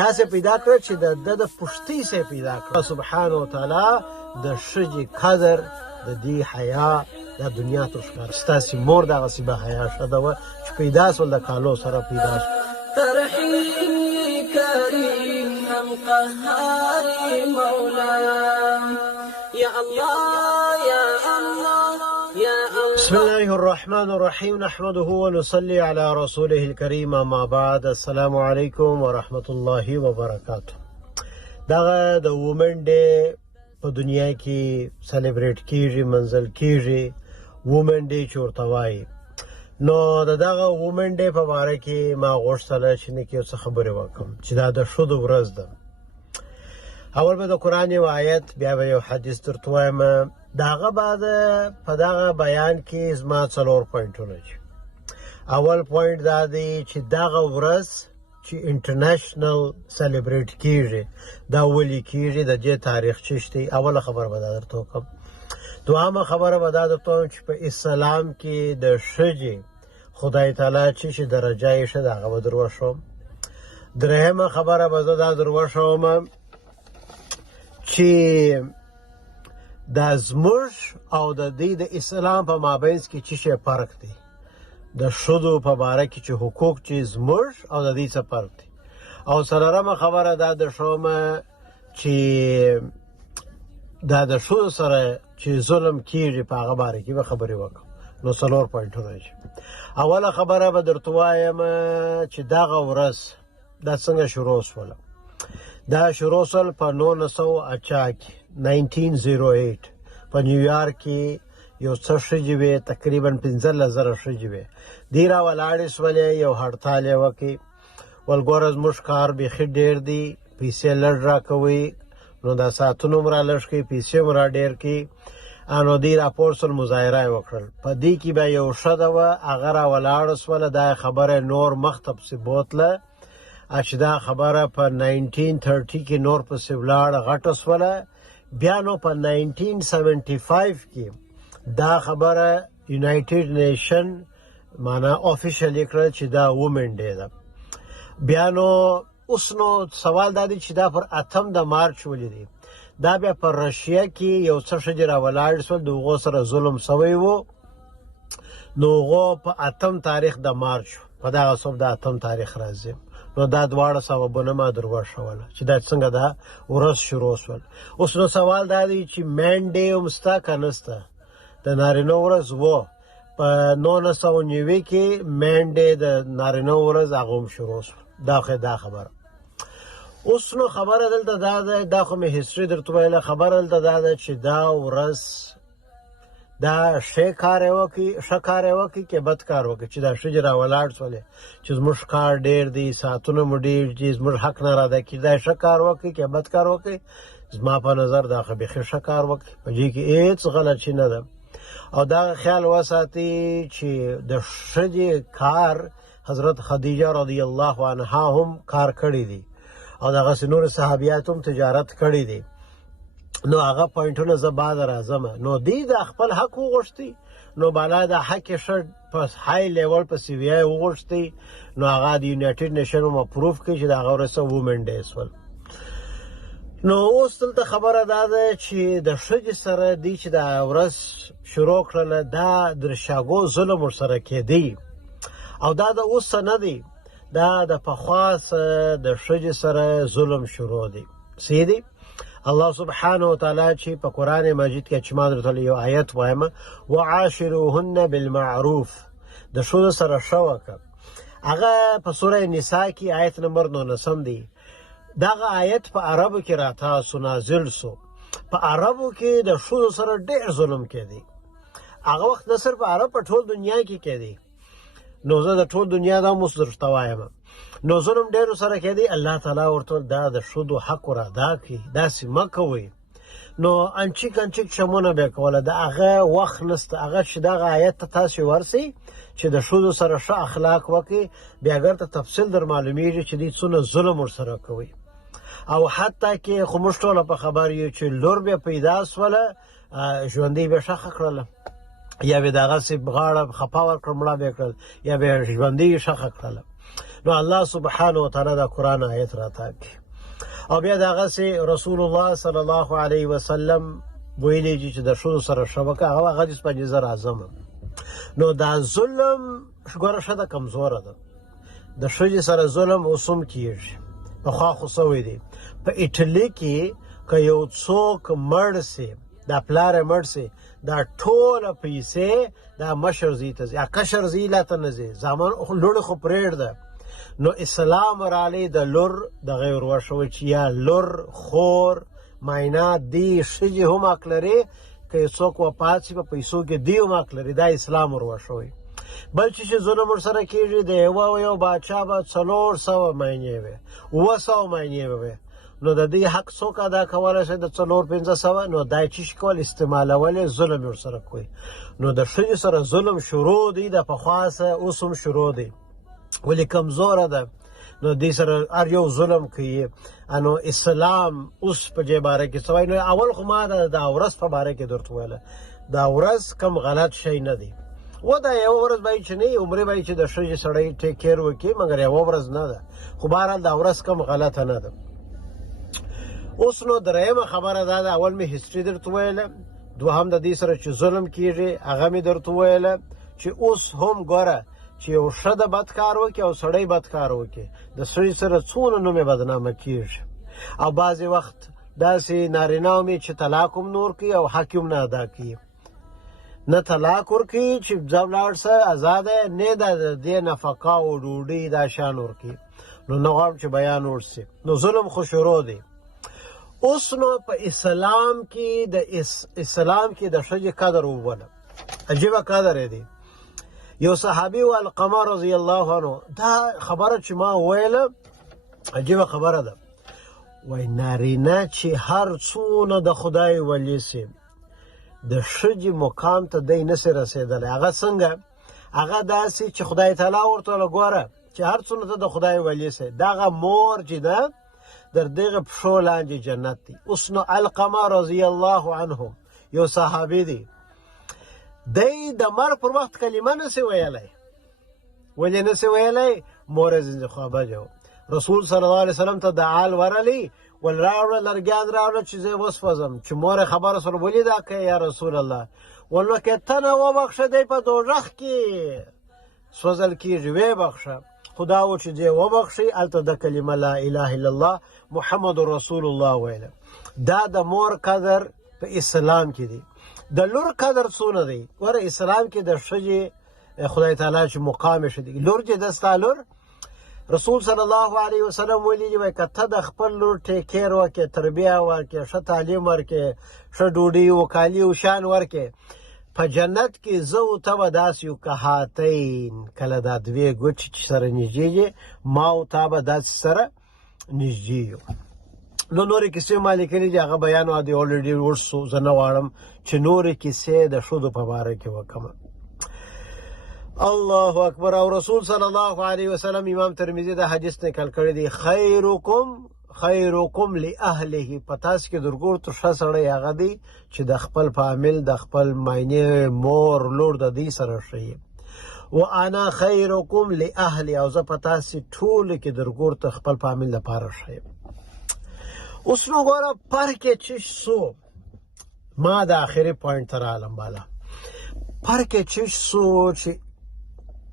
داسې پیدا کړ چې د پشتۍ سه پیدا کړ. سبحانه وتعالی د ښځې قدر د دې حیا د دنیا تر ښکار ستاسې مور دغسې به حیا ښځه وه چې پیدا سول د کالو سره پیدا شو. ترحیم کریم هم قهار مولا یا الله یا الله یا الله. بسم الله الرحمن الرحیم نحمده ونصلي على رسوله الكريم اما بعد. السلام علیکم ورحمت الله وبرکاته. دغه د وومن ډے په دنیا کې سلیبریټ کیږي منزل کیږي وومن ډے چې ورته وایي. نو دغه وومن ډے په باره کې ما غوښتله چې نن یو څه خبرې وکړم چې دا د ښځو ورځ ده. اول به د قرآن یو آیت بیا به یو حدیث درته وایم. د هغه بعد په دغه بیان کې زما 4 پوینټونه دي. اول پوینټ دا دی چې دغه ورځ چې انټرنیشنل سلیبریټ کیږي دا ولې کیږي د دې تاریخ څه شته. اوله خبره به درته وکړم. دویمه خبره به دا درته ووایم چې په اسلام کې د ښځې خدای تعالی چې درجه یې ښه ده هغه به در وښیم. درېیمه خبره به زه دا در وښیم چې دا زموږ او د دې د اسلام په مابینځ کې څه شی فرق دی. د ښځو په باره کې چې حقوق چې زموږ او د دې څه فرق دی. او څلورمه خبره دا درښوم چې دا د ښځو سره چې ظلم کیږي په هغه باره کې به خبرې وکړم. نو 4 پوینټونه دي. اوله خبره به درته وایم چې دغه ورځ دا څنګه شروع شوله. دا شروع شول په 1980 کې 1908 په نیویارک کې یو څه ښځې وې تقریبا 15,000 ښځې وې. دې راولاړې شولې یو هړتال یې وکړ. ول ګوره زموږ کار بیخي ډېر دی پیسې لږ راکوئ نو دا ساعتونه م را لږ کړئ پیسې م را ډېر کړئ. نو دې راپور سول مظاهره یې وکړل. په دې کې به یو ښځه وه هغه راولاړه شوله. دا خبره نور مخته پسې بوتله چې دا خبره په 1930 کې نور پسې ولاړه غټه شوله. بیا نو په 1975 کې دا خبره یونایټډ نیشن معنا افیشلی کړل چې دا وومن ډے ده. بیا نو اوس نو سوال دا دی چې دا پر 8 د مارچ ولې دی. دا بیا پر رشیا کې یو څه ښځې راولاړ شول د هغو سره ظلم سوی و. نو هغو په 8 تاریخ د مارچ په دغه صبح د 8 تاریخ راځي. نو دا دواړه سببونه ما در وښوله چې دا څنګه دا ورځ شروع شول. اوس نو سوال دا دی چې مین ډے هم شته که نه شته. د نارینه ورځ و په 1990 کې مین ډے د نارینه ورځ هغه هم شروع شول. دا خبره. اوس نو خبره دلته دا ده دا خو مې هیستري درته ویله. خبره دلته دا ده چې دا ورځ دا ښه کار یې وکړي که بد کار وکړي چې دا ښځې راولاړ شولې چې زموږ کار ډېر دی ساعتونه مو ډېر دي زموږ حق نه راده کړي. دا ښه کار وکړي که بد کار وکړي زما په نظر دا خو بیخي ښه کار وکړي. په دې کې هېڅ غلطي نه ده. او دا خیال وساتي چې د ښځې کار حضرت خدیجه رضی الله عنها هم کار کړی دی او دغسې نور صحابیات هم تجارت کړی دی. نو هغه پوینټونه زه بعد راځم. نو دې د خپل حق وغوښتي نو بالا د حق یې ښه په های لیول په سیویا یې وغوښتي نو هغه د یونایټډ نیشن هم اپروف کړي چې د هغه ورځ وومن ډے شول. نو اوس دلته خبره دا ده چې د ښځې سره دی چې دا ورځ شروع کړله دا د شاګو ظلم ورسره کېدی. او دا د اوس نه دی دا د پخوا د ښځې سره ظلم شروع دی. سیدی الله سبحانه وتعالی چې په قرآن مجید کې چې ما درته یو آیت وایم وعاشروهن بالمعروف د ښځو سره ښه وکړه. هغه په سوره نساء کې آیت نمبر 19 دی. دغه آیت په عربو کې راتاسو نازل سو. په عربو کې د ښځو سره ډېر ظلم کېدی. هغه وخت نه صرف عرب په ټول دنیا کې کېدی. نو زه د ټول دنیا دا اوس درته وایم. نو ظلم ډېرو سره کېدی. الله تعالی ورته دا د ښځو حق ور ادا کړي داسې مه کوئ. نو انچیک شمونه به کوله د هغه وخت نسته. هغه چې دغه آیت ته تاسې ورسئ چې د ښځو سره ښه اخلاق وکړي بیا اگر ته تفصیل در معلومیږي چې دوی څونه ظلم ورسره کوي. او حتی کې خو موږ ټوله په خبر یو چې لور بیا پیدا شوله ژوندۍ به ښخه کړله یا به دغسې غاړه خپه ورکړه مړه به یې کړل یا به یې ژوندۍ ښخه کړله. نو الله سبحانه وتعالی دا قرآن آیت راته کړي. او بیا دغسې رسول الله صلی الله علیه وسلم ویلي دي چې د ښځو سره شبکه هغه حدیث په نظر اعظم. نو دا ظلم ګوره ښځه کمزوره ده، د ښځې سره ظلم اوس هم کېږي. پخوا خو سوی دی په ایټلي کې که یو څوک مړ سي، دا پلار یې مړ سي، دا ټوله پیسې دا مشر زوی ته ځي، یا کشر زوی لا ته نه ځي، زامن لوڼې خو پرېږده. نو اسلام رالی د لور دغه ورشوي چې یا لور خور معاینات دی ښځې هم حق لري، که یو څوک وفات شي په پیسو کې دی هم حق لري. دا اسلام ورشوي. بل چې ظلم ورسره کېږي د یو باچا به 400 معاینې وي، 700 معاینې وي. نو د دې حق څوک ادا کولی شي د 400-500؟ نو دا چې شي کول استعمالول ظلم ورسره کوي. نو د ښځې سره ظلم شروع دی د پخوا څخه اوس هم شروع دی، ولې کمزوره ده. نو دې سره هر یو ظلم کوي. نو اسلام اوس په دې باره کې څه وایي؟ نو اول خو ما د ورځ په باره کې درته ویله، دا ورځ کم غلط شی نه دی. و دا یوه ورځ به چې نه عمرې به چې د ښځې سړی ټیک کیر وکړي، مګر یوه ورځ نه ده. خو بهرحال دا ورځ کم غلطه نه ده. اوس نو درېیمه خبره دا ده، اول مې هسټري درته ویله، دوهم د دې سره چې ظلم کېږي هغه مې درته ویله، چې اوس هم ګوره چې یو ښځه بد کار وکړي او سړی بد کار وکړي، د سړي سره څونه نوم یې بدنامه کېږي. او بعضې وخت داسې نارینه ومې چې طلاق هم نه ورکوي او حق هم نه ادا کوي، نه طلاق ورکوي چې ځه ولاړ شه ازاده، نه د دې نفقه او ډوډۍ دا شیان ورکوي. نو نه غواړم چې بیان وشي. نو ظلم خو شروع دی. اوس نو په اسلام کې د ښځې قدر ووله، عجیبه قدر یې دی. یو صحابي و القمه رضی الله عنه، دا خبره چې ما ویله عجیبه خبره ده. وای نارینه چې هر څونه د خدای ولی سي، د ښځې مقام ته دی نسي رسېدلی. هغه څنګه؟ هغه داسې چې خدای تعالی ورته ګوره چې هر څونه ته د خدای ولی سي، دغه مور چې ده در دغه پښو لاندې جنت دی. اوس نو القمه رضی الله عنه یو صحابي دی، دی د مرګ پر وخت کلمه نسی ویلی. ولې نسی ویلی؟ مور یې ځینې خوابجه و. رسول صلی الله علیه وسلم ته دعال ورلی، ول راوړه لرګیان راوړه چې زه وسوځم. چې مور یې خبره سره ولې دا کوي یا رسول الله؟ ول نو که ته نه وبخښه دی په دوزخ کې سوځل کېږي، ویې بخښه. خدا و چې دی وبخښي هلته د کلمه لا اله الا الله محمد رسول الله ویله. دا د مور قدر په اسلام کې دی. د لور قدر څونه دی؟ ګوره اسلام کې د ښځې خدای تعالی چې مقام یې ښه دی. لور چې ده ستا لور، رسول صلی الله علیه وسلم ویلي وایي که ته د خپل لور ټیک کیر وکړې، تربیه ورکړې، ښه تعلیم ورکړې، ښه ډوډۍ و کالي و شان ورکړې، په جنت کې زه و ته به داسې یو که هاتین، کله دا دوې ګوتې چې سره نږدې دي، ما و تا به داسې سره نږدې یو. نو نورې کیسې ما لیکلي دي، هغه بیان دی الریډي وړ سو، زه نه غواړم چې نورې کیسې د ښځو په باره کې وکړم. الله اکبر. او رسول صلی الله علیه وسلم امام ترمذی دا حدیث نقل کړی دی، خیرکم لاهله، په تاسو کې درګور ته ښه سړی هغه دی چې د خپل فامیل، د خپل ماینې مور لور د دې سره ښه یي. وانا خیرکم لاهلی، او زه په تاسو ټولو کې درګور ته خپل فامیل لپاره ښه یم. اوس نو ګوره فرق یې چې سو، ما د آخري پوینټ ته رالم بالا. فرق یې چې سو چې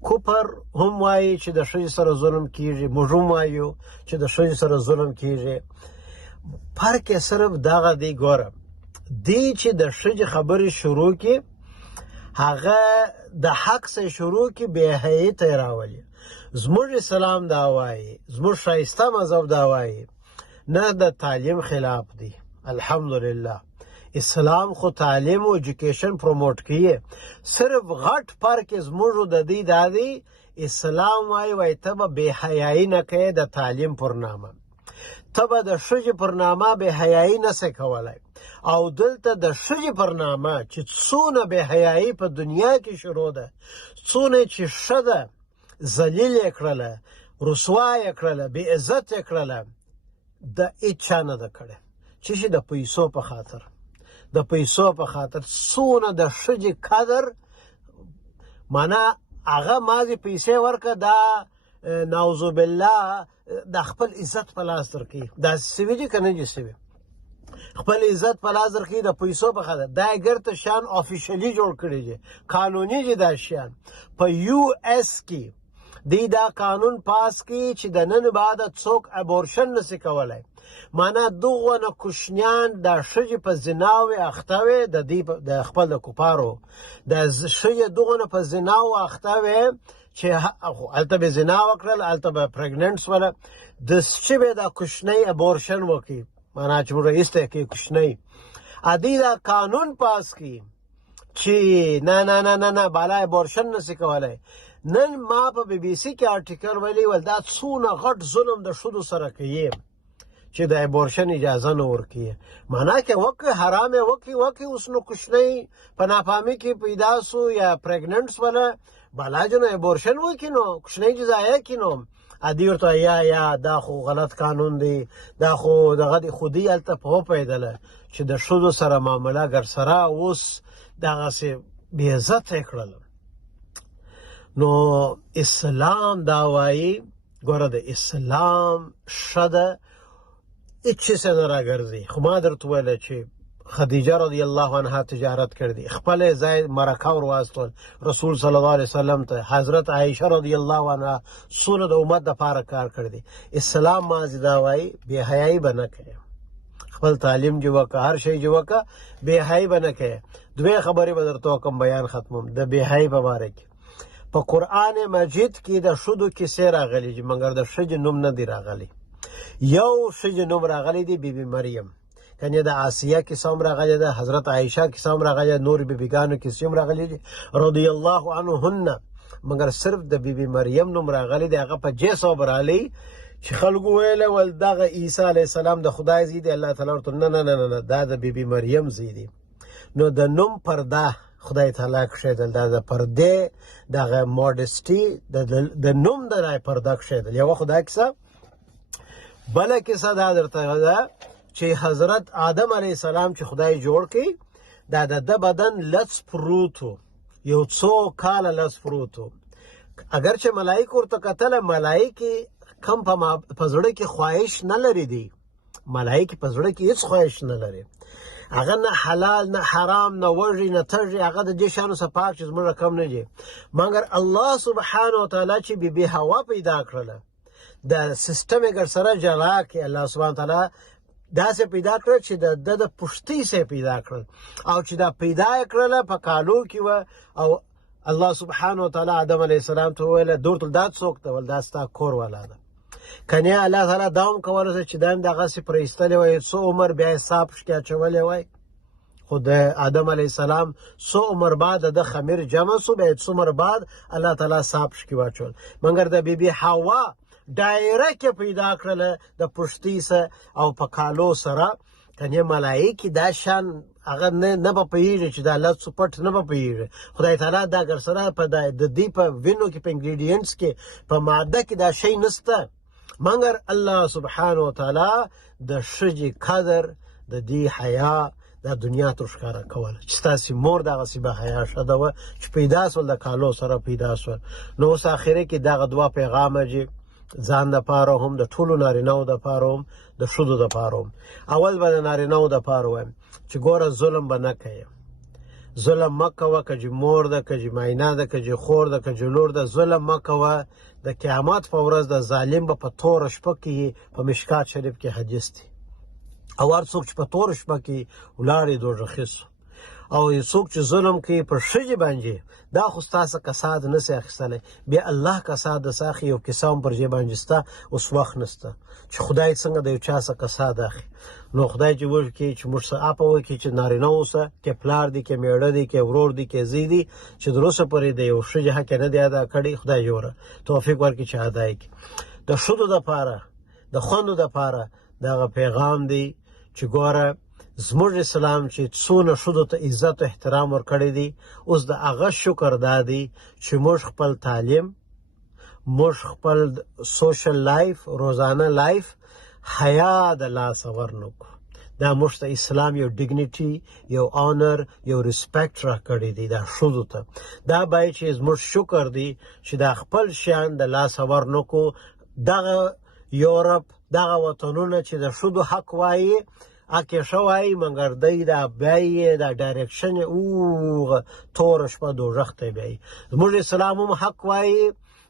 کوپر هم وایي چې د ښځې سره ظلم کېږي، موږ هم وایو چې د ښځې سره ظلم کېږي. فرق یې صرف دغه دی، ګوره دی چې د ښځې خبرې شروع کړي، هغه د حق څخه شروع کړي، بې حیایي ته یې راولي. زموږ اسلام دا وایي، زموږ ښایسته مذهب دا وایي، نه د تعلیم خلاف دی. الحمدلله اسلام خو تعلیم او ایجوکیشن پروموټ کوي. صرف غټ فرق زموږ د دې دا دی، اسلام وایي ته به بې حیایي نه کوې د تعلیم پر نامه، ته به د ښځې پر نامه بې حیایي نسې کولی. او دلته د ښځې پر نامه چې څونه بې حیایي په دنیا کې شروع ده، څونه چې ښځه ذلیل یې کړله، رسوا یې کړله، بې عزت یې کړله، د هېچا نه ده کړې. چې شي د پیسو په خاطر، د پیسو په خاطر څونه د ښځې قدر، معنا هغه مازې پیسې ورکړه، دا نعوذ بالله د خپل عزت په لاس درکړي. دا سوي دي که نه دي سوي؟ خپل عزت په لاس درکړي د پیسو په خاطر. دا ګرته شیان آفیشلي جوړ کړي دي، قانوني دي دا شیان. په یو اس کې دی دا قانون پاس کی چې د نن بعد څوک ابورشن نسی کولای. معنا دغه کوشنیان د شجې په زناوي اختوي د خپل د کوپارو د شجې دغه په زناو اختوي چې الته به زنا وکړل، الته به پرګننټس ولا د شبه د کوشنی ابورشن وکي. معنا چې رئیس ته کې کوشنی ادي دا قانون پاس کی چې نه نه نه نه نه بالا ابورشن نسی کولای. نن ما په بی بی سی کې آرټیکل ویلی ول دا څونه غټ ظلم د شودو سره کوي چې د ابورشن اجازه نه ورکوي. معنا کې وکه حرام وکي اوس نو کوشنی په ناپامی کې پیدا سو یا پرګننټس ولا بالا جن ابورشن وکي نو کوشنی جزایه کینو ادي ورته یا دا خو غلط قانون دی، دا خو دغه خودي الته په پیدله چې د شودو سره معامله ګر سره اوس دغه سي بی عزت کړل. نو اسلام دا وایي ګوره د اسلام شده هیڅ څه نه راګرځي. خو ما درته ویله چې خدیجه رضی الله عنها تجارت کړی، خپل ځای مرکه ور واستول رسول صلی الله علیه وسلم ته. حضرت عایشه رضی الله عنها څونه د امت لپاره کار کړی. اسلام مازی دا وایي بې حیایي به نه کوي، خپل تعلیم جو وکړه، هر شی جو وکړه، بې حیایي به نه کوي. دوی خبرې به درته وکړم، بیان ختموم د بې حیایي په باره کې. په قرآن مجید کې د شودو کیسې راغلي دي مګر د ښځې نوم نه دی راغلی. یو ښځې نوم راغلی دی بیبي مریم، کنې د آسیه کیسه هم راغلی ده، حضرت عایشه کیسه هم راغلی ده، نور بیبیګانو کیسې هم راغلی دي رضی الله عنهن، مګر صرف د بیبي مریم نوم راغلی دی. هغه په جیسو برالی چې خلکو ویله ول دغه عیسی علیه السلام د خدای زوی دی. الله تعالی ورته نه نه نه نه دا د بیبي مریم زوی دی. نو د نوم پرده خدای تعالی کښېدل، دا د پردې دغه ماډسټي د نوم د رای پرده کښېدل. یوه خدای کیسه. بله کیسه دا درته ده چې حضرت آدم علیه السلام چې خدای جوړ کړي دا د بدن لڅ پروت و، یو څو کاله لڅ پروت و. اگر چې ملایکو ورته کتله، ملایکې کم په زړه کې خواهش نه لري دي، ملایکې په زړه کې هېڅ خواهش نه لري. هغه نه حلال نه حرام نه وږي نه تږي، هغه د دې شیانو څخه پاک چې زموږ کم نه دي. مګر الله سبحانه وتعالی چې بیبي حوا پیدا کړله، د سیستم یې سره جلا کې الله سبحانه وتعالی داسې پیدا کړل چې د پشتۍ سه پیدا کړل، او چې دا پیدا یې کړله په کالو کې وه. او الله سبحانه وتعالی آدم علیه السلام ته وویله دورته دا څوک ته ول دا ستا کور والا ده. کنیا الله تعالی دا هم کولی چې دا هم دغسې پرې ایستلی وای، څو عمر بیا یې سا پشکې اچولی وای. خو د آدم علیه السلام څو عمر بعد د خمیر جمع سو، بیا څو عمر بعد الله تعالی سا پشکې واچول. مګر د بیبي حوا ډایرکټ پیدا کړله د پشتۍ سه او په کالو سره. کنې ملایکې دا شان هغه نه به پوهېږي چې دا لڅ پټ نه به پوهېږي. خدای تعالی دا ګر سره په د دې په وینو کې په انګریډینټس کې په ماده کې دا شی نسته. مګر الله سبحانه وتعالی د ښځې قدر د دې حیا دا دنیا ته ښکاره کوله چې ستاسې مور دغسې به حیا ښځه وه چې پیدا سول د کالو سره پیدا سول. نو اوس آخرې کې دغه دوه پیغامه چې ځان دپاره هم د ټولو نارینهو دپاره هم د ښځو دپاره هم. اول به د نارینهو دپاره وایم چې ګوره ظلم به نه کوې، ظلم مه کوه، که چې مور ده، که چې ماینه ده، که چې خور ده، که چې لور ده، ظلم مه کوه. د قیامت په ورځ د ظالم به په توره شپه کې په مشکات شریف کې حدیث دی، او هر څوک چې په توره شپه کې ولاړې دوږخي سو. او څوک چې ظلم کوي پر ښځې باندې، دا خو ستاسو کساد نه سي اخیستلی، بیا الله کساد درڅه اخلي. یو کیسه هم پر دې باندې شته، اوس وخت نشته چې خدای څنګه د یو چا څخه کساد اخلي. نو خدای چې وکړي چې موږ څه اپه وکړي چې نارینه اوسه، که پلار دی، که میړه دی، که ورور دی، که زوی دی، چې تر اوسه پورې د یو ښځې حق یې نه دی ادا کړی. خدای جوړه توفیق ورکړي چې ادا یې کړي. د ښځو دپاره، د خویندو دپاره دغه پیغام دی چې ګوره زموږ اسلام چې څونه ښځو ته عزت او احترام ورکړی دی، اوس د هغه شکر دا دی چې موږ خپل تعلیم، موږ خپل سوشل لایف، روزانه لایف حیا د لاسه ورنکړو. د دا موږ ته اسلام یو ډیګنیټي یو آنر یو ریسپیکټ راکړی دی دا ښځو ته دا باید چې زموږ شکر دی چې دا خپل شیان د لاسه ورنکو دغه یورپ دغه وطنونه چې د ښځو حق وایي اکه شوای مګر دی دا بیا دا ډایرکشن او تور شپه دوزخ ته بیا زموږ اسلام هم حق وایي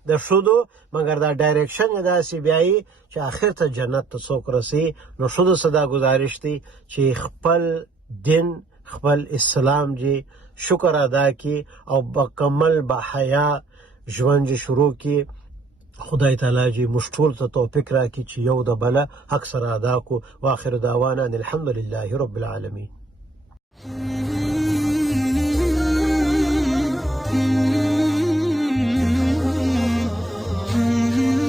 د ښځو مګر دا ډایرکشن یې داسې بیایي چې آخر ته جنت ته څوک رسي نو ښځو څه دا ګزارش دی چې خپل دین خپل اسلام جی شکر ادا کی او بکمل بحیا ژوند شروع کی خدای تعالی جی مشتول ته توفیق راکړي چې یو د بل حق سره ادا کو واخر دعوانا ان الحمد لله رب العالمین